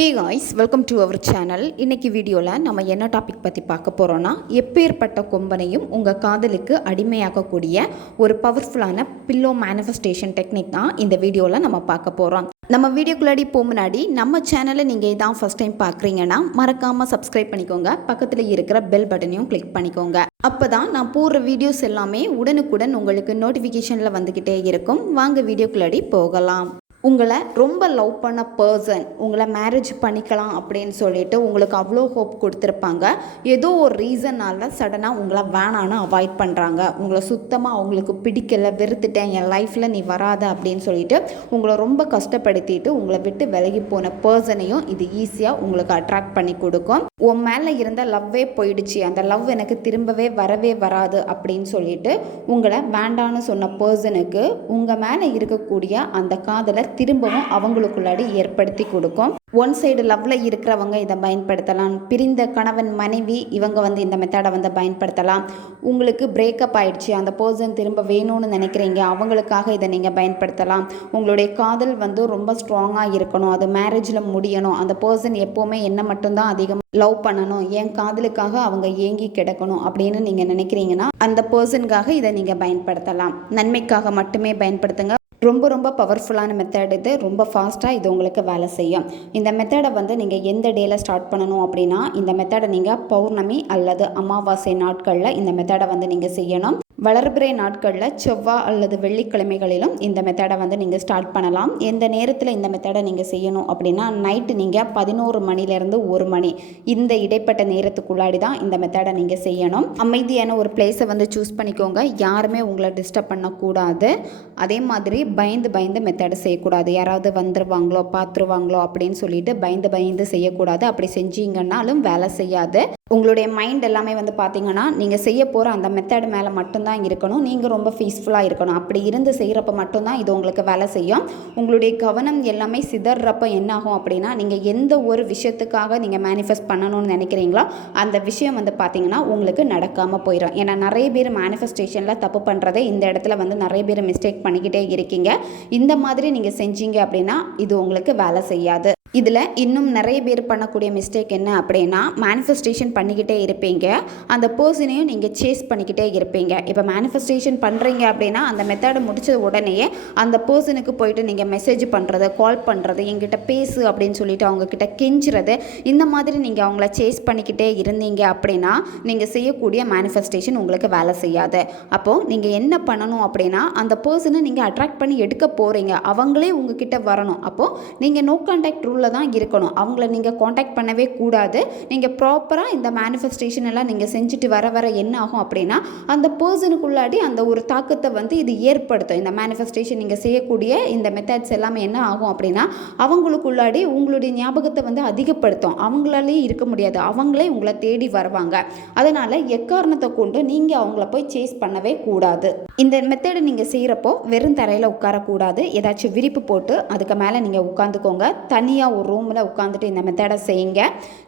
Hey guys welcome to our channel இன்றைக்கி வீடியோவில் நம்ம என்ன டாபிக் பற்றி பார்க்க போகிறோன்னா எப்பேற்பட்ட கொம்பனையும் உங்கள் காதலுக்கு அடிமையாக்கக்கூடிய ஒரு பவர்ஃபுல்லான பில்லோ மேனிஃபெஸ்டேஷன் டெக்னிக் தான் இந்த வீடியோவில் நம்ம பார்க்க போகிறோம் நம்ம வீடியோக்குள்ளாடி போக முன்னாடி நம்ம சேனலை நீங்கள் இதான் ஃபஸ்ட் டைம் பார்க்குறீங்கன்னா மறக்காமல் சப்ஸ்கிரைப் பண்ணிக்கோங்க. பக்கத்தில் இருக்கிற பெல் பட்டனையும் கிளிக் பண்ணிக்கோங்க. அப்போ தான் நான் போடுற வீடியோஸ் எல்லாமே உடனுக்குடன் உங்களுக்கு நோட்டிஃபிகேஷனில் வந்துக்கிட்டே இருக்கும். வாங்க வீடியோக்குள்ளாடி போகலாம். உங்களை ரொம்ப லவ் பண்ண பர்சன் உங்களை மேரேஜ் பண்ணிக்கலாம் அப்படின்னு சொல்லிட்டு உங்களுக்கு அவ்வளோ ஹோப் கொடுத்துருப்பாங்க. ஏதோ ஒரு ரீசனால் சடனாக உங்களை வேணான்னு அவாய்ட் பண்ணுறாங்க உங்களை சுத்தமாக அவங்களுக்கு பிடிக்கல வெறுத்துட்டேன் என் லைஃப்பில் நீ வராத அப்படின்னு சொல்லிட்டு உங்களை ரொம்ப கஷ்டப்படுத்திட்டு உங்களை விட்டு விலகி போன பர்சனையும் இது ஈஸியாக உங்களுக்கு அட்ராக்ட் பண்ணி கொடுக்கும். உன் மேலே இருந்த லவ்வே போயிடுச்சு. அந்த லவ் எனக்கு திரும்பவே வரவே வராது அப்படின்னு சொல்லிட்டு உங்களை வேண்டான்னு சொன்ன பர்சனுக்கு உங்கள் மேலே இருக்கக்கூடிய அந்த காதலை திரும்பவும் அவங்களுக்குள்ளாடி ஏற்படுத்தி கொடுக்கும். ஒன் சைடு லவ்வில் இருக்கிறவங்க இதை பயன்படுத்தலாம். பிரிந்த கணவன் மனைவி இவங்க வந்து இந்த மெத்தடை வந்து பயன்படுத்தலாம். உங்களுக்கு பிரேக்கப் ஆயிடுச்சு அந்த பர்சன் திரும்ப வேணும்னு நினைக்கிறீங்க அவங்களுக்காக இதை நீங்கள் பயன்படுத்தலாம். உங்களுடைய காதல் வந்து ரொம்ப ஸ்ட்ராங்காக இருக்கணும். அது மேரேஜில் முடியணும். அந்த பர்சன் எப்போவுமே என்ன மட்டும்தான் அதிகமாக லவ் பண்ணணும். என் காதலுக்காக அவங்க ஏங்கி கிடக்கணும் அப்படின்னு நீங்கள் நினைக்கிறீங்கன்னா அந்த பர்சனுக்காக இதை நீங்கள் பயன்படுத்தலாம். நன்மைக்காக மட்டுமே பயன்படுத்துங்க. ரொம்ப ரொம்ப பவர்ஃபுல்லான மெத்தட் இது. ரொம்ப ஃபாஸ்ட்டாக இது உங்களுக்கு வேலை செய்யும். இந்த மெத்தடை வந்து நீங்கள் எந்த டேயில் ஸ்டார்ட் பண்ணணும் அப்படின்னா இந்த மெத்தடை நீங்கள் பௌர்ணமி அல்லது அமாவாசை நாட்களில் இந்த மெத்தடை வந்து நீங்கள் செய்யணும். வளர்பிறை நாட்களில் செவ்வாய் அல்லது வெள்ளிக்கிழமைகளிலும் இந்த மெத்தடை வந்து நீங்கள் ஸ்டார்ட் பண்ணலாம். எந்த நேரத்தில் இந்த மெத்தடை நீங்கள் செய்யணும் அப்படின்னா நைட்டு நீங்கள் பதினோரு மணிலேருந்து ஒரு மணி. இந்த இடைப்பட்ட நேரத்துக்குள்ளாடி தான் இந்த மெத்தடை நீங்கள் செய்யணும். அமைதியான ஒரு பிளேஸை வந்து சூஸ் பண்ணிக்கோங்க. யாருமே உங்களை டிஸ்டர்ப் பண்ணக்கூடாது. அதே மாதிரி பயந்து பயந்து மெத்தடை செய்யக்கூடாது. யாராவது வந்துடுவாங்களோ பார்த்துருவாங்களோ அப்படின்னு சொல்லிட்டு பயந்து பயந்து செய்யக்கூடாது. அப்படி செஞ்சீங்கன்னாலும் வேலை செய்யாது. உங்களுடைய மைண்ட் எல்லாமே வந்து பார்த்தீங்கன்னா நீங்கள் செய்ய போகிற அந்த மெத்தட் மேலே மட்டும்தான் இருக்கணும். நீங்கள் ரொம்ப பீஸ்ஃபுல்லாக இருக்கணும். அப்படி இருந்து செய்கிறப்ப மட்டும்தான் இது உங்களுக்கு வேலை செய்யும். உங்களுடைய கவனம் எல்லாமே சிதறப்ப என்னாகும் அப்படின்னா நீங்கள் எந்த ஒரு விஷயத்துக்காக நீங்கள் மேனிஃபெஸ்ட் பண்ணணும்னு நினைக்கிறீங்களோ அந்த விஷயம் வந்து பார்த்தீங்கன்னா உங்களுக்கு நடக்காமல் போயிடும் ஏன்னா நிறைய பேர் மேனிஃபெஸ்டேஷனில் தப்பு பண்ணுறதே இந்த இடத்துல வந்து நிறைய பேர் மிஸ்டேக் பண்ணிக்கிட்டே இருக்கீங்க. இந்த மாதிரி நீங்கள் செஞ்சீங்க அப்படின்னா இது உங்களுக்கு வேலை செய்யாது. இதில் இன்னும் நிறைய பேர் பண்ணக்கூடிய மிஸ்டேக் என்ன அப்படின்னா மேனிஃபெஸ்டேஷன் பண்ணிக்கிட்டே இருப்பீங்க. அந்த பர்சனையும் நீங்கள் சேஸ் பண்ணிக்கிட்டே இருப்பீங்க. இப்போ மேனிஃபெஸ்டேஷன் பண்ணுறீங்க அப்படின்னா அந்த மெத்தடை முடிச்ச உடனேயே அந்த பர்சனுக்கு போயிட்டு நீங்கள் மெசேஜ் பண்ணுறது கால் பண்ணுறது எங்கிட்ட பேசு அப்படின்னு சொல்லிட்டு அவங்கக்கிட்ட கெஞ்சுறது இந்த மாதிரி நீங்கள் அவங்கள சேஸ் பண்ணிக்கிட்டே இருந்தீங்க அப்படின்னா நீங்கள் செய்யக்கூடிய மேனிஃபெஸ்டேஷன் உங்களுக்கு வேலை செய்யாது. அப்போது நீங்கள் என்ன பண்ணணும் அப்படின்னா அந்த பர்சனை நீங்கள் அட்ராக்ட் பண்ணி எடுக்க போகிறீங்க அவங்களே உங்ககிட்ட வரணும். அப்போது நீங்கள் நோ கான்டாக்ட் ரூலில் தான் இருக்கணும். அவங்கள நீங்கள் காண்டாக்ட் பண்ணவே கூடாது. நீங்கள் ப்ராப்பராக இந்த மேனிஃபெஸ்டேஷன் எல்லாம் நீங்கள் செஞ்சுட்டு வர வர என்ன ஆகும் அப்படின்னா அந்த பர்சனுக்குள்ளாடி அந்த ஒரு தாக்கத்தை வந்து இது ஏற்படுத்தும். இந்த மேனிஃபெஸ்டேஷன் நீங்கள் செய்யக்கூடிய இந்த மெத்தட்ஸ் எல்லாமே என்ன ஆகும் அப்படின்னா அவங்களுக்குள்ளாடி உங்களுடைய ஞாபகத்தை வந்து அதிகப்படுத்தும். அவங்களாலே இருக்க முடியாது. அவங்களே உங்களை தேடி வருவாங்க. அதனால் எக்காரணத்தை கொண்டு நீங்கள் அவங்கள போய் சேஸ் பண்ணவே கூடாது. இந்த மெத்தடை நீங்கள் செய்கிறப்போ வெறும் தரையில் உட்காரக்கூடாது. ஏதாச்சும் விரிப்பு போட்டு அதுக்கு மேலே நீங்கள் உட்காந்துக்கோங்க தனியாக ஒரு ரூமில் உட்காந்துட்டு இந்த மெத்தடை செய்யுங்க.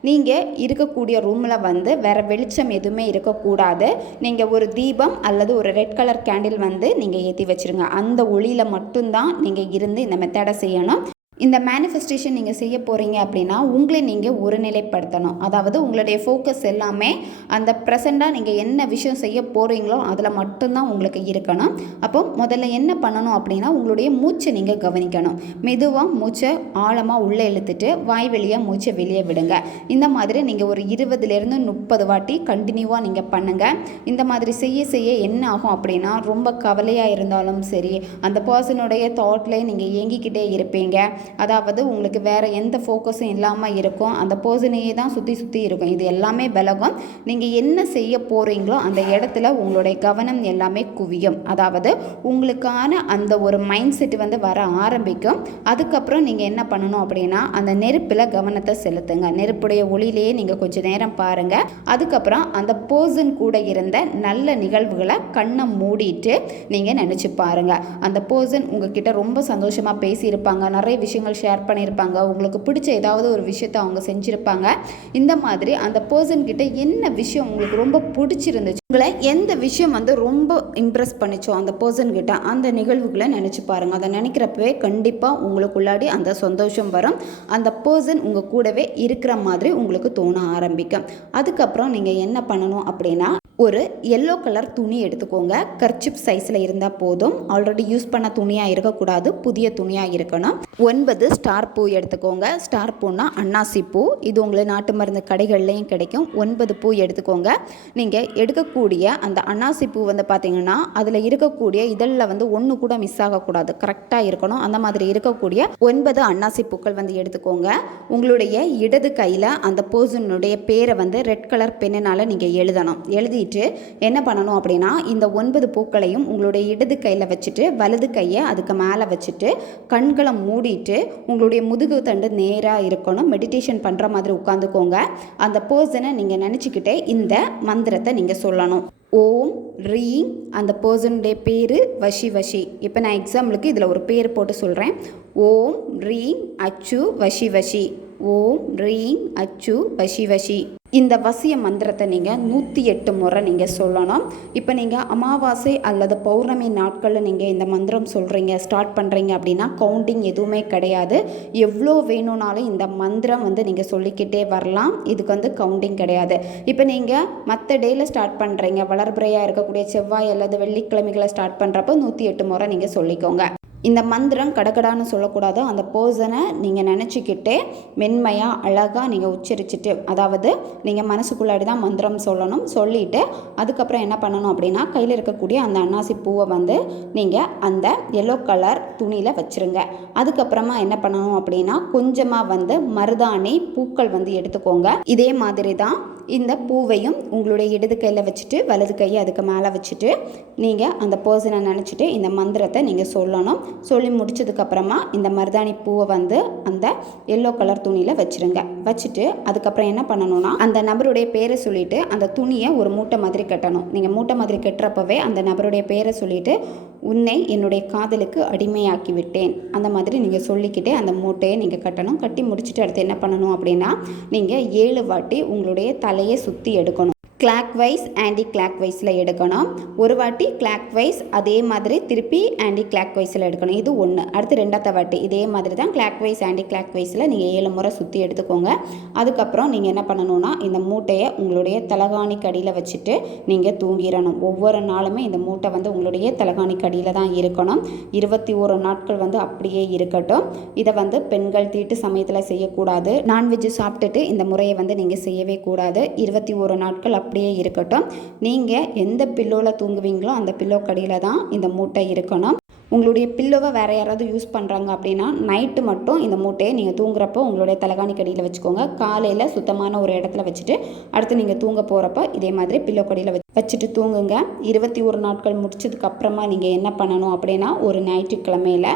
நீங்கள் இருக்கக்கூடிய ரூமில் வந்து வேறு வெளிச்சம் எதுவுமே இருக்கக்கூடாது. நீங்கள் ஒரு தீபம் அல்லது ஒரு ரெட் கலர் கேண்டில் வந்து நீங்கள் ஏற்றி வச்சுருங்க. அந்த ஒளியில் மட்டும்தான் நீங்கள் இருந்து இந்த மெத்தடை செய்யணும். இந்த மேனிஃபெஸ்டேஷன் நீங்கள் செய்ய போகிறீங்க அப்படின்னா உங்களை நீங்கள் ஒருநிலைப்படுத்தணும். அதாவது உங்களுடைய ஃபோக்கஸ் எல்லாமே அந்த ப்ரெசண்ட்டாக நீங்கள் என்ன விஷயம் செய்ய போகிறீங்களோ அதில் மட்டும்தான் உங்களுக்கு இருக்கணும். அப்போ முதல்ல என்ன பண்ணணும் அப்படின்னா உங்களுடைய மூச்சை நீங்கள் கவனிக்கணும். மெதுவாக மூச்சை ஆழமாக உள்ளே இழுத்துட்டு வாய் வெளியாக மூச்சை வெளியே விடுங்க. இந்த மாதிரி நீங்கள் ஒரு இருபதுலேருந்து முப்பது வாட்டி கண்டினியூவாக நீங்கள் பண்ணுங்கள் இந்த மாதிரி செய்ய செய்ய என்ன ஆகும் அப்படின்னா ரொம்ப கவலையாக இருந்தாலும் சரி அந்த பர்சனுடைய தாட்லேயே நீங்கள் இயங்கிக்கிட்டே இருப்பீங்க. அதாவது உங்களுக்கு வேறு எந்த ஃபோக்கஸும் இல்லாமல் இருக்கும். அந்த பர்சனையே தான் சுற்றி சுற்றி இருக்கும். இது எல்லாமே விலகும். நீங்கள் என்ன செய்ய போகிறீங்களோ அந்த இடத்துல உங்களுடைய கவனம் எல்லாமே குவியும். அதாவது உங்களுக்கான அந்த ஒரு மைண்ட் செட் வந்து வர ஆரம்பிக்கும். அதுக்கப்புறம் நீங்கள் என்ன பண்ணணும் அப்படின்னா அந்த நெருப்பில் கவனத்தை செலுத்துங்க. நெருப்புடைய ஒளியிலேயே நீங்கள் கொஞ்சம் நேரம் பாருங்கள் அதுக்கப்புறம் அந்த பர்சன் கூட இருந்த நல்ல நிகழ்வுகளை கண்ணை மூடிட்டு நீங்கள் நினச்சி பாருங்கள் அந்த பர்சன் உங்ககிட்ட ரொம்ப சந்தோஷமாக பேசியிருப்பாங்க. நிறைய விஷயம் விஷயங்கள் ஷேர் பண்ணியிருப்பாங்க. உங்களுக்கு பிடிச்ச ஏதாவது ஒரு விஷயத்த அவங்க செஞ்சுருப்பாங்க. இந்த மாதிரி அந்த பர்சன் கிட்ட என்ன விஷயம் உங்களுக்கு ரொம்ப பிடிச்சிருந்துச்சு? உங்களை எந்த விஷயம் வந்து ரொம்ப இம்ப்ரெஸ் பண்ணிச்சோ அந்த பர்சன் கிட்ட அந்த நிகழ்வுகளை நினச்சி பாருங்கள் அதை நினைக்கிறப்பவே கண்டிப்பாக உங்களுக்குள்ளாடி அந்த சந்தோஷம் வரும். அந்த பர்சன் உங்கள் கூடவே இருக்கிற மாதிரி உங்களுக்கு தோண ஆரம்பிக்கும். அதுக்கப்புறம் நீங்கள் என்ன பண்ணணும் அப்படின்னா ஒரு எல்லோ கலர் துணி எடுத்துக்கோங்க. கர்ச்சிப் சைஸில் இருந்தால் போதும். ஆல்ரெடி யூஸ் பண்ண துணியாக இருக்கக்கூடாது. புதிய துணியாக இருக்கணும். ஒன்பது ஸ்டார் பூ எடுத்துக்கோங்க. ஸ்டார் பூனா அன்னாசி பூ. இது உங்களை நாட்டு மருந்து கடைகள்லையும் கிடைக்கும். ஒன்பது பூ எடுத்துக்கோங்க. நீங்கள் எடுக்கக்கூடிய அந்த அன்னாசி பூ வந்து பார்த்தீங்கன்னா அதில் இருக்கக்கூடிய இதழில் வந்து ஒன்று கூட மிஸ் ஆகக்கூடாது. கரெக்டாக இருக்கணும். அந்த மாதிரி இருக்கக்கூடிய ஒன்பது அன்னாசி பூக்கள் வந்து எடுத்துக்கோங்க. உங்களுடைய இடது கையில் அந்த போசனுடைய பேரை வந்து ரெட் கலர் பெண்ணினால் நீங்கள் எழுதணும். எழுதிட்டு என்ன பண்ணணும் அப்படின்னா இந்த ஒன்பது பூக்களையும் உங்களுடைய இடது கையில் வச்சுட்டு வலது கையை அதுக்கு மேலே வச்சுட்டு கண்களை மூடிட்டு உங்களுடைய முதுகு தண்டு நேராக இருக்கணும். மெடிடேஷன் பண்ணுற மாதிரி உட்காந்துக்கோங்க. அந்த பர்சனை நீங்கள் நினச்சிக்கிட்டே இந்த மந்திரத்தை நீங்கள் சொல்லணும். ஓம் ரீம் அந்த பர்சனுடைய பேர் வஷி வஷி. இப்போ நான் எக்ஸாம்பிளுக்கு இதில் ஒரு பேர் போட்டு சொல்கிறேன் ஓம் ரீம் அச்சு வஷி வஷி. ஓம் ரீம் அச்சு வஷி வஷி. இந்த வசிய மந்திரத்தை நீங்கள் நூற்றி எட்டு முறை நீங்கள் சொல்லணும். இப்போ நீங்கள் அமாவாசை அல்லது பௌர்ணமி நாட்களில் நீங்கள் இந்த மந்திரம் சொல்கிறீங்க ஸ்டார்ட் பண்ணுறீங்க அப்படின்னா கவுண்டிங் எதுவுமே கிடையாது. எவ்வளோ வேணும்னாலும் இந்த மந்திரம் வந்து நீங்கள் சொல்லிக்கிட்டே வரலாம். இதுக்கு வந்து கவுண்டிங் கிடையாது. இப்போ நீங்கள் மற்ற டேயில் ஸ்டார்ட் பண்ணுறீங்க வளர்பிறையாக இருக்கக்கூடிய செவ்வாய் அல்லது வெள்ளிக்கிழமைகளை ஸ்டார்ட் பண்ணுறப்போ நூற்றி எட்டு முறை நீங்கள் சொல்லிக்கோங்க. இந்த மந்திரம் கடகடான்னு சொல்லக்கூடாது. அந்த பர்சனை நீங்கள் நினச்சிக்கிட்டே மென்மையாக அழகாக நீங்கள் உச்சரிச்சுட்டு அதாவது நீங்கள் மனசுக்குள்ளாடி தான் மந்திரம் சொல்லணும். சொல்லிவிட்டு அதுக்கப்புறம் என்ன பண்ணணும் அப்படின்னா கையில் இருக்கக்கூடிய அந்த அன்னாசி பூவை வந்து நீங்கள் அந்த எல்லோ கலர் துணியில் வச்சுருங்க. அதுக்கப்புறமா என்ன பண்ணணும் அப்படின்னா கொஞ்சமாக வந்து மருதாணி பூக்கள் வந்து எடுத்துக்கோங்க. இதே மாதிரி தான் இந்த பூவையும் உங்களுடைய இடது கையில் வச்சுட்டு வலது கையை அதுக்கு மேலே வச்சுட்டு நீங்கள் அந்த பர்சனை நினச்சிட்டு இந்த மந்திரத்தை நீங்கள் சொல்லணும். சொல்லி முடிச்சதுக்கப்புறமா இந்த மருதாணி பூவை வந்து அந்த எல்லோ கலர் துணியில் வச்சுருங்க. வச்சுட்டு அதுக்கப்புறம் என்ன பண்ணணும்னா அந்த நபருடைய பேரை சொல்லிவிட்டு அந்த துணியை ஒரு மூட்டை மாதிரி கட்டணும். நீங்கள் மூட்டை மாதிரி கட்டுறப்பவே அந்த நபருடைய பேரை சொல்லிவிட்டு உன்னை என்னுடைய காதலுக்கு அடிமையாக்கி விட்டேன் அந்த மாதிரி நீங்கள் சொல்லிக்கிட்டே அந்த மூட்டையை நீங்கள் கட்டணும். கட்டி முடிச்சுட்டு அடுத்து என்ன பண்ணணும் அப்படின்னா நீங்கள் ஏழு வாட்டி உங்களுடைய தலையை சுற்றி எடுக்கணும். கிளாக் வைஸ் ஆன்டி கிளாக் வைஸில் எடுக்கணும். ஒரு வாட்டி கிளாக் வைஸ் அதே மாதிரி திருப்பி ஆன்டி கிளாக் வைஸில் எடுக்கணும். இது ஒன்று அடுத்து ரெண்டாவது வாட்டி இதே மாதிரி தான் கிளாக் வைஸ் ஆன்டி கிளாக் வைஸில் நீங்கள் ஏழு முறை சுற்றி எடுத்துக்கோங்க. அதுக்கப்புறம் நீங்கள் என்ன பண்ணணும்னா இந்த மூட்டையை உங்களுடைய தலகாணி கடியில் வச்சுட்டு நீங்கள் தூங்கிடணும். ஒவ்வொரு நாளுமே இந்த மூட்டை வந்து உங்களுடைய தலகாணி கடியில் தான் இருக்கணும். இருபத்தி ஒரு நாட்கள் வந்து அப்படியே இருக்கட்டும். இதை வந்து பெண்கள் தீட்டு சமயத்தில் செய்யக்கூடாது. நான்வெஜ் சாப்பிட்டுட்டு இந்த முறையை வந்து நீங்கள் செய்யவே கூடாது. இருபத்தி ஒரு நாட்கள் அப்படியே இருக்கட்டும். நீங்கள் எந்த பில்லோவில் தூங்குவீங்களோ அந்த பில்லோ கடியில் தான் இந்த மூட்டை இருக்கணும். உங்களுடைய பில்லோவை வேறு யாராவது யூஸ் பண்ணுறாங்க அப்படின்னா நைட்டு மட்டும் இந்த மூட்டையை நீங்கள் தூங்குறப்போ உங்களுடைய தலைகாணி கடியில் வச்சுக்கோங்க. காலையில் சுத்தமான ஒரு இடத்துல வச்சுட்டு அடுத்து நீங்கள் தூங்க போகிறப்ப இதே மாதிரி பில்லோ கடியில் வச்சு வச்சுட்டு தூங்குங்க. இருபத்தி ஒரு நாட்கள் முடிச்சதுக்கப்புறமா நீங்கள் என்ன பண்ணணும் அப்படின்னா ஒரு ஞாயிற்றுக்கிழமையில்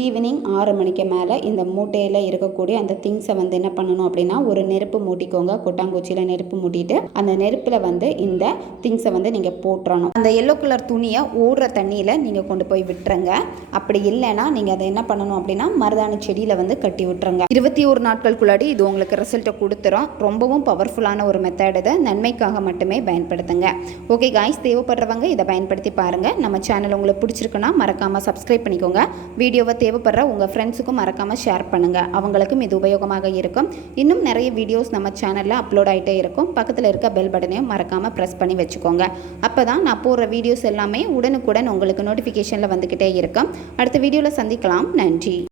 ஈவினிங் ஆறு மணிக்கு மேலே இந்த மூட்டையில் இருக்கக்கூடிய அந்த திங்ஸை வந்து என்ன பண்ணணும் அப்படின்னா ஒரு நெருப்பு மூட்டிக்கோங்க. கொட்டாங்குச்சியில் நெருப்பு மூட்டிட்டு அந்த நெருப்பில் வந்து இந்த திங்ஸை வந்து நீங்கள் போட்டுறணும் அந்த எல்லோ கலர் துணியை ஓடுற தண்ணியில் நீங்கள் கொண்டு போய் விட்டுருங்க. அப்படி இல்லைன்னா நீங்கள் அதை என்ன பண்ணணும் அப்படின்னா மருதாணி செடியில் வந்து கட்டி விட்டுருங்க. இருபத்தி ஒரு நாட்களுக்குள்ளாடி இது உங்களுக்கு ரிசல்ட்டை கொடுத்துரும். ரொம்பவும் பவர்ஃபுல்லான ஒரு மெத்தட் இதை. நன்மைக்காக மட்டுமே பயன்படுத்துங்க. ஓகே காய்ஸ் தேவைப்படுறவங்க இதை பயன்படுத்தி பாருங்கள் நம்ம சேனல் உங்களுக்கு பிடிச்சிருக்குன்னா மறக்காமல் சப்ஸ்கிரைப் பண்ணிக்கோங்க. வீடியோவை தேவைப்படுற உங்கள் ஃப்ரெண்ட்ஸுக்கும் மறக்காமல் ஷேர் பண்ணுங்கள் அவங்களுக்கும் இது உபயோகமாக இருக்கும். இன்னும் நிறைய வீடியோஸ் நம்ம சேனலில் அப்லோட் ஆகிட்டே இருக்கும். பக்கத்தில் இருக்க பெல் பட்டனையும் மறக்காமல் ப்ரெஸ் பண்ணி வச்சுக்கோங்க. அப்போ தான் நான் போடுற வீடியோஸ் எல்லாமே உடனுக்குடன் உங்களுக்கு நோட்டிஃபிகேஷனில் வந்துக்கிட்டே இருக்கும். அடுத்த வீடியோவில் சந்திக்கலாம். நன்றி.